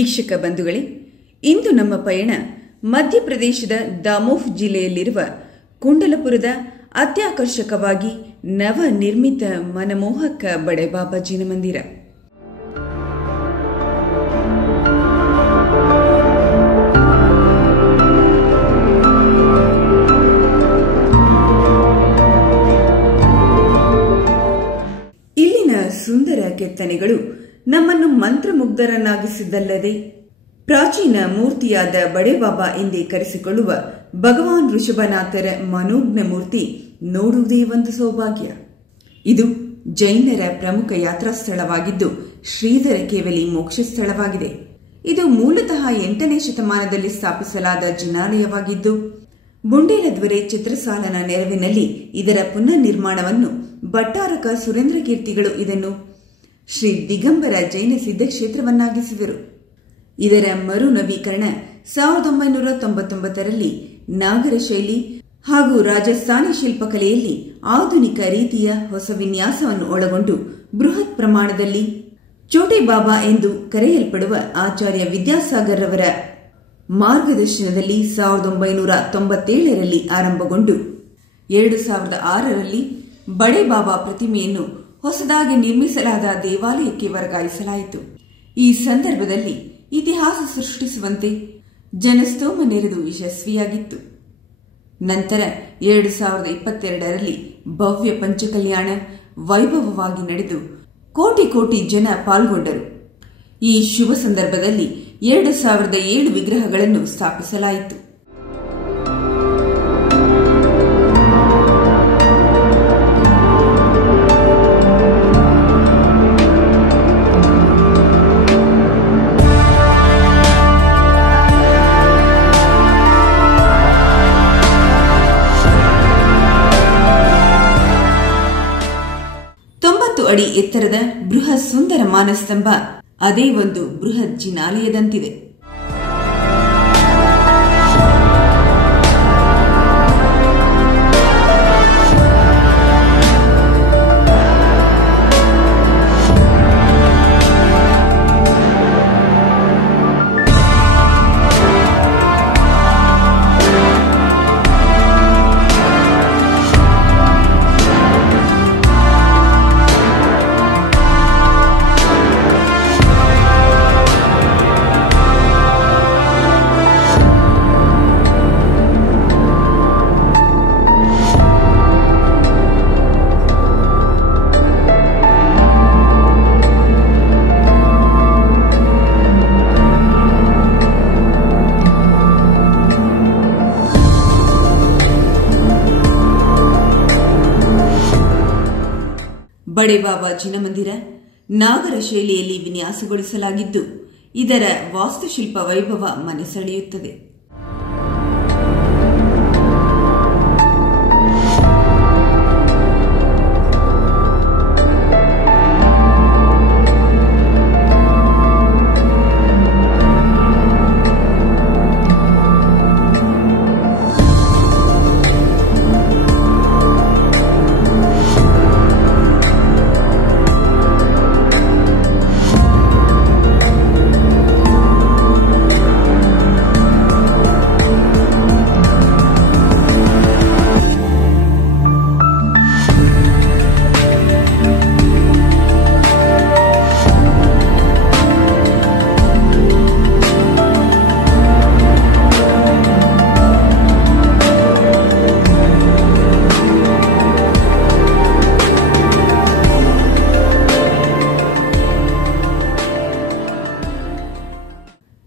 ವೀಕ್ಷಕ ಬಂಧುಗಳೇ, ಇಂದು ನಮ್ಮ ಪಯಣ ಮಧ್ಯಪ್ರದೇಶದ ದಾಮೋಹ್ ಜಿಲ್ಲೆಯಲ್ಲಿರುವ ಕುಂಡಲಪುರದ ಅತ್ಯಾಕರ್ಷಕವಾಗಿ ನವ ನಿರ್ಮಿತ ಮನಮೋಹಕ ಬಡೆಬಾಬಾ ಜಿನ ಮಂದಿರ. ಇಲ್ಲಿನ ಸುಂದರ ಕೆತ್ತನೆಗಳು ನಮ್ಮನ್ನು ಮಂತ್ರಮುಗ್ಧರನ್ನಾಗಿಸಿದ್ದಲ್ಲದೆ ಪ್ರಾಚೀನ ಮೂರ್ತಿಯಾದ ಬಡೆಬಾಬಾ ಎಂದೇ ಕರೆಸಿಕೊಳ್ಳುವ ಭಗವಾನ್ ಋಷಭನಾಥರ ಮನೋಜ್ಞ ಮೂರ್ತಿ ನೋಡುವುದೇ ಒಂದು ಸೌಭಾಗ್ಯ. ಇದು ಜೈನರ ಪ್ರಮುಖ ಯಾತ್ರಾ ಸ್ಥಳವಾಗಿದ್ದು ಶ್ರೀಧರ ಕೇವಲಿ ಮೋಕ್ಷ ಸ್ಥಳವಾಗಿದೆ. ಇದು ಮೂಲತಃ 8ನೇ ಶತಮಾನದಲ್ಲಿ ಸ್ಥಾಪಿಸಲಾದ ಜಿನಾಲಯವಾಗಿದ್ದು ಬುಂಡೇಲ ದೊರೆ ಚಿತ್ರಸಾಲನ ನೆರವಿನಲ್ಲಿ ಇದರ ಪುನರ್ ನಿರ್ಮಾಣವನ್ನು ಭಟ್ಟಾರಕ ಸುರೇಂದ್ರ ಕೀರ್ತಿಗಳು ಇದನ್ನು ಶ್ರೀ ದಿಗಂಬರ ಜೈನ ಸಿದ್ಧಕ್ಷೇತ್ರವನ್ನಾಗಿಸಿದರು. ಇದರ ಮರು ನವೀಕರಣ 1999ರಲ್ಲಿ ನಾಗರ ಶೈಲಿ ಹಾಗೂ ರಾಜಸ್ಥಾನಿ ಶಿಲ್ಪಕಲೆಯಲ್ಲಿ ಆಧುನಿಕ ರೀತಿಯ ಹೊಸ ವಿನ್ಯಾಸವನ್ನು ಒಳಗೊಂಡು ಬೃಹತ್ ಪ್ರಮಾಣದಲ್ಲಿ ಚೋಟೆ ಬಾಬಾ ಎಂದು ಕರೆಯಲ್ಪಡುವ ಆಚಾರ್ಯ ವಿದ್ಯಾಸಾಗರ್ ರವರ ಮಾರ್ಗದರ್ಶನದಲ್ಲಿ 1997ರಲ್ಲಿ ಆರಂಭಗೊಂಡು 2006ರಲ್ಲಿ ಬಡೆಬಾಬಾ ಪ್ರತಿಮೆಯನ್ನು ಹೊಸದಾಗಿ ನಿರ್ಮಿಸಲಾದ ದೇವಾಲಯಕ್ಕೆ ವರ್ಗಾಯಿಸಲಾಯಿತು. ಈ ಸಂದರ್ಭದಲ್ಲಿ ಇತಿಹಾಸ ಸೃಷ್ಟಿಸುವಂತೆ ಜನಸ್ತೋಮ ನೆರೆದು ಯಶಸ್ವಿಯಾಗಿತ್ತು. ನಂತರ 2022ರಲ್ಲಿ ಭವ್ಯ ಪಂಚಕಲ್ಯಾಣ ವೈಭವವಾಗಿ ನಡೆದು ಕೋಟಿ ಕೋಟಿ ಜನ ಪಾಲ್ಗೊಂಡರು. ಈ ಶುಭ ಸಂದರ್ಭದಲ್ಲಿ 2007 ವಿಗ್ರಹಗಳನ್ನು ಸ್ಥಾಪಿಸಲಾಯಿತು. ಅಡಿ ಎತ್ತರದ ಬೃಹತ್ ಸುಂದರ ಮಾನಸ್ತಂಭ ಅದೇ ಒಂದು ಬೃಹತ್ ಜಿನಾಲಯದಂತಿದೆ. ಬಡೆಬಾಬಾ ಜಿನ ಮಂದಿರ ನಾಗರ ಶೈಲಿಯಲ್ಲಿ ವಿನ್ಯಾಸಗೊಳಿಸಲಾಗಿದ್ದು ಇದರ ವಾಸ್ತುಶಿಲ್ಪ ವೈಭವ ಮನೆ ಸೆಳೆಯುತ್ತದೆ.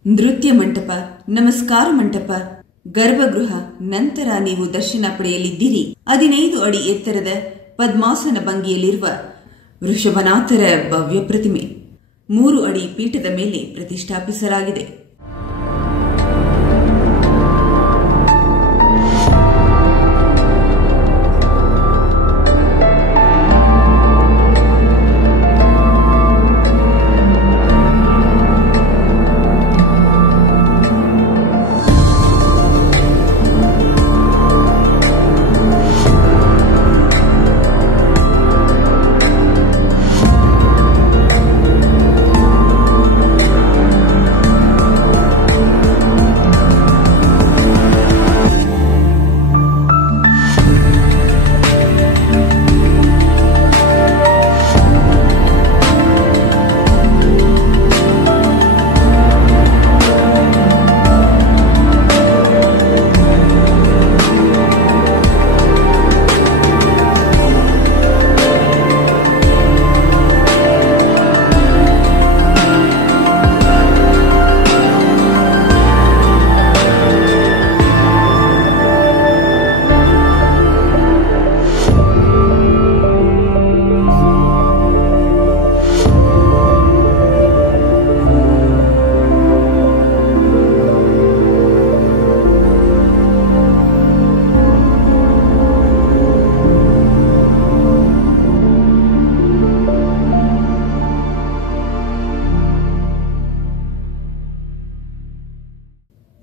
ನೃತ್ಯ ಮಂಟಪ, ನಮಸ್ಕಾರ ಮಂಟಪ, ಗರ್ಭಗೃಹ, ನಂತರ ನೀವು ದರ್ಶನ ಪಡೆಯಲಿದ್ದೀರಿ 15 ಅಡಿ ಎತ್ತರದ ಪದ್ಮಾಸನ ಭಂಗಿಯಲ್ಲಿರುವ ಋಷಭನಾಥರ ಭವ್ಯ ಪ್ರತಿಮೆ 3 ಅಡಿ ಪೀಠದ ಮೇಲೆ ಪ್ರತಿಷ್ಠಾಪಿಸಲಾಗಿದೆ.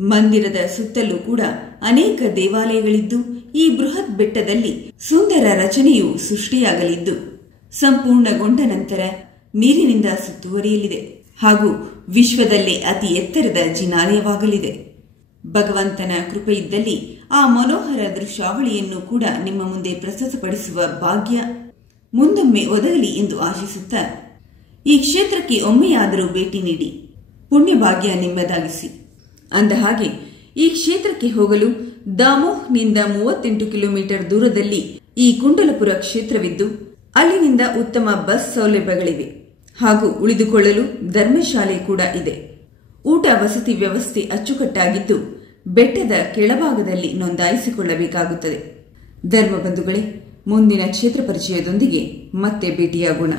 ಮಂದಿರದ ಸುತ್ತಲೂ ಕೂಡ ಅನೇಕ ದೇವಾಲಯಗಳಿದ್ದು ಈ ಬೃಹತ್ ಬೆಟ್ಟದಲ್ಲಿ ಸುಂದರ ರಚನೆಯು ಸೃಷ್ಟಿಯಾಗಲಿದ್ದು ಸಂಪೂರ್ಣಗೊಂಡ ನಂತರ ನೀರಿನಿಂದ ಸುತ್ತುವರಿಯಲಿದೆ ಹಾಗೂ ವಿಶ್ವದಲ್ಲೇ ಅತಿ ಎತ್ತರದ ಜಿನಾಲಯವಾಗಲಿದೆ. ಭಗವಂತನ ಕೃಪೆಯಿದ್ದಲ್ಲಿ ಆ ಮನೋಹರ ದೃಶ್ಯಾವಳಿಯನ್ನು ಕೂಡ ನಿಮ್ಮ ಮುಂದೆ ಪ್ರಸ್ತುತಪಡಿಸುವ ಭಾಗ್ಯ ಮುಂದೊಮ್ಮೆ ಒದಗಲಿ ಎಂದು ಆಶಿಸುತ್ತಾ ಈ ಕ್ಷೇತ್ರಕ್ಕೆ ಒಮ್ಮೆಯಾದರೂ ಭೇಟಿ ನೀಡಿ ಪುಣ್ಯ ಭಾಗ್ಯ ನಿಮ್ಮದಾಗಿಸಿ. ಅಂದಹಾಗೆ ಈ ಕ್ಷೇತ್ರಕ್ಕೆ ಹೋಗಲು ದಾಮೋಹ್ನಿಂದ 38 ಕಿಲೋಮೀಟರ್ ದೂರದಲ್ಲಿ ಈ ಕುಂಡಲಪುರ ಕ್ಷೇತ್ರವಿದ್ದು ಅಲ್ಲಿನಿಂದ ಉತ್ತಮ ಬಸ್ ಸೌಲಭ್ಯಗಳಿವೆ ಹಾಗೂ ಉಳಿದುಕೊಳ್ಳಲು ಧರ್ಮಶಾಲೆ ಕೂಡ ಇದೆ. ಊಟ ವಸತಿ ವ್ಯವಸ್ಥೆ ಅಚ್ಚುಕಟ್ಟಾಗಿದ್ದು ಬೆಟ್ಟದ ಕೆಳಭಾಗದಲ್ಲಿ ನೋಂದಾಯಿಸಿಕೊಳ್ಳಬೇಕಾಗುತ್ತದೆ. ಧರ್ಮ ಬಂಧುಗಳೇ, ಮುಂದಿನ ಕ್ಷೇತ್ರ ಪರಿಚಯದೊಂದಿಗೆ ಮತ್ತೆ ಭೇಟಿಯಾಗೋಣ.